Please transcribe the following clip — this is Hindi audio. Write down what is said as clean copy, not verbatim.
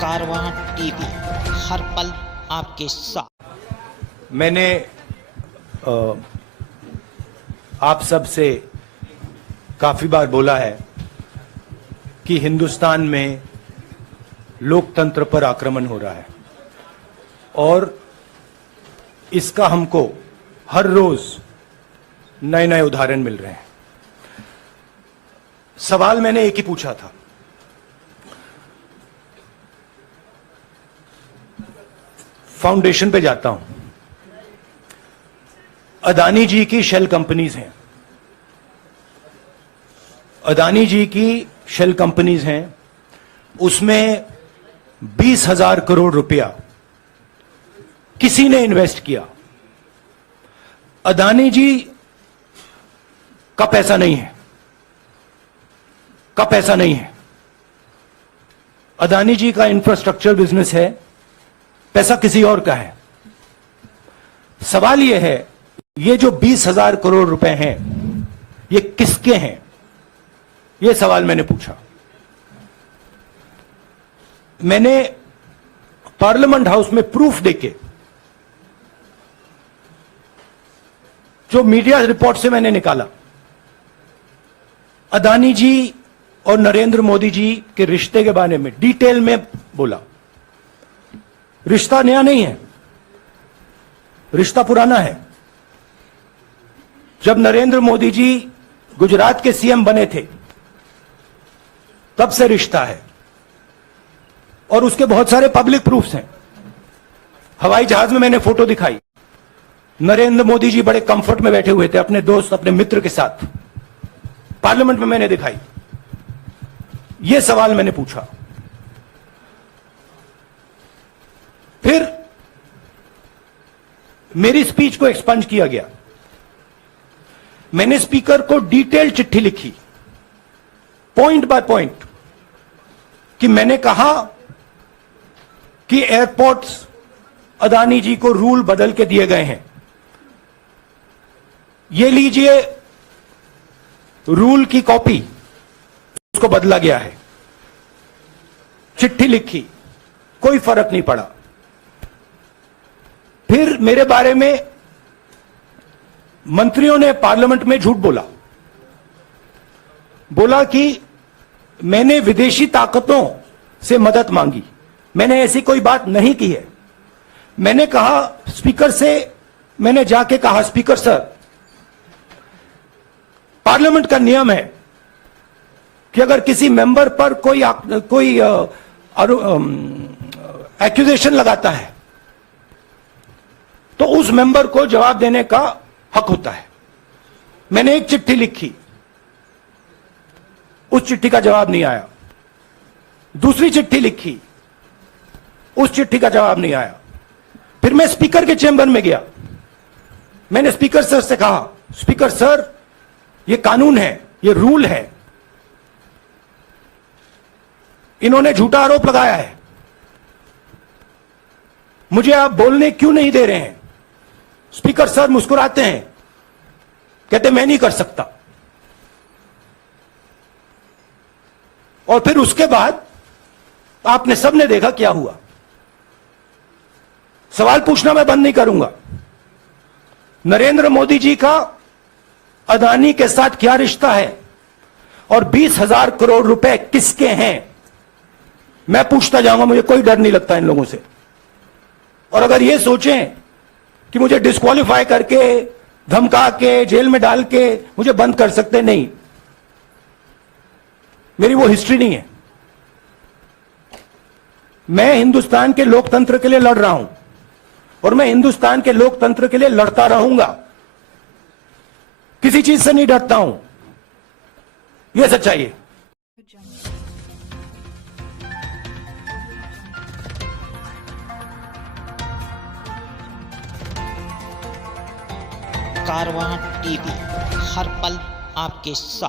कारवां टीवी, हर पल आपके साथ। मैंने आप सब से काफी बार बोला है कि हिंदुस्तान में लोकतंत्र पर आक्रमण हो रहा है और इसका हमको हर रोज नए नए उदाहरण मिल रहे हैं। सवाल मैंने एक ही पूछा था, फाउंडेशन पे जाता हूं, अदानी जी की शेल कंपनीज हैं, अदानी जी की शेल कंपनीज हैं, उसमें 20,000 करोड़ रुपया किसी ने इन्वेस्ट किया। अदानी जी का पैसा नहीं है, का पैसा नहीं है। अदानी जी का इंफ्रास्ट्रक्चर बिजनेस है, पैसा किसी और का है। सवाल यह है, ये जो 20,000 करोड़ रुपए हैं, ये किसके हैं? यह सवाल मैंने पूछा। मैंने पार्लियामेंट हाउस में प्रूफ देके, जो मीडिया रिपोर्ट से मैंने निकाला, अदानी जी और नरेंद्र मोदी जी के रिश्ते के बारे में डिटेल में बोला। रिश्ता नया नहीं है, रिश्ता पुराना है। जब नरेंद्र मोदी जी गुजरात के सीएम बने थे, तब से रिश्ता है और उसके बहुत सारे पब्लिक प्रूफ्स हैं। हवाई जहाज में मैंने फोटो दिखाई, नरेंद्र मोदी जी बड़े कंफर्ट में बैठे हुए थे अपने दोस्त, अपने मित्र के साथ। पार्लियामेंट में मैंने दिखाई। यह सवाल मैंने पूछा। फिर मेरी स्पीच को एक्सपंज किया गया। मैंने स्पीकर को डिटेल चिट्ठी लिखी, पॉइंट बाय पॉइंट, कि मैंने कहा कि एयरपोर्ट्स अदानी जी को रूल बदल के दिए गए हैं। ये लीजिए रूल की कॉपी, उसको बदला गया है। चिट्ठी लिखी, कोई फर्क नहीं पड़ा। फिर मेरे बारे में मंत्रियों ने पार्लियामेंट में झूठ बोला, बोला कि मैंने विदेशी ताकतों से मदद मांगी। मैंने ऐसी कोई बात नहीं की है। मैंने कहा स्पीकर से, मैंने जाके कहा, स्पीकर सर, पार्लियामेंट का नियम है कि अगर किसी मेंबर पर कोई एक्यूजेशन लगाता है तो उस मेंबर को जवाब देने का हक होता है। मैंने एक चिट्ठी लिखी, उस चिट्ठी का जवाब नहीं आया। दूसरी चिट्ठी लिखी, उस चिट्ठी का जवाब नहीं आया। फिर मैं स्पीकर के चेंबर में गया। मैंने स्पीकर सर से कहा, स्पीकर सर, ये कानून है, ये रूल है, इन्होंने झूठा आरोप लगाया है, मुझे आप बोलने क्यों नहीं दे रहे हैं? स्पीकर सर मुस्कुराते हैं, कहते मैं नहीं कर सकता। और फिर उसके बाद आपने सबने देखा क्या हुआ। सवाल पूछना मैं बंद नहीं करूंगा। नरेंद्र मोदी जी का अदानी के साथ क्या रिश्ता है और 20,000 करोड़ रुपए किसके हैं, मैं पूछता जाऊंगा। मुझे कोई डर नहीं लगता इन लोगों से। और अगर ये सोचें कि मुझे डिस्क्वालीफाई करके, धमका के, जेल में डाल के मुझे बंद कर सकते, नहीं, मेरी वो हिस्ट्री नहीं है। मैं हिंदुस्तान के लोकतंत्र के लिए लड़ रहा हूं और मैं हिंदुस्तान के लोकतंत्र के लिए लड़ता रहूंगा। किसी चीज से नहीं डरता हूं, यह सच्चाई है। कारवां टीवी, हर पल आपके साथ।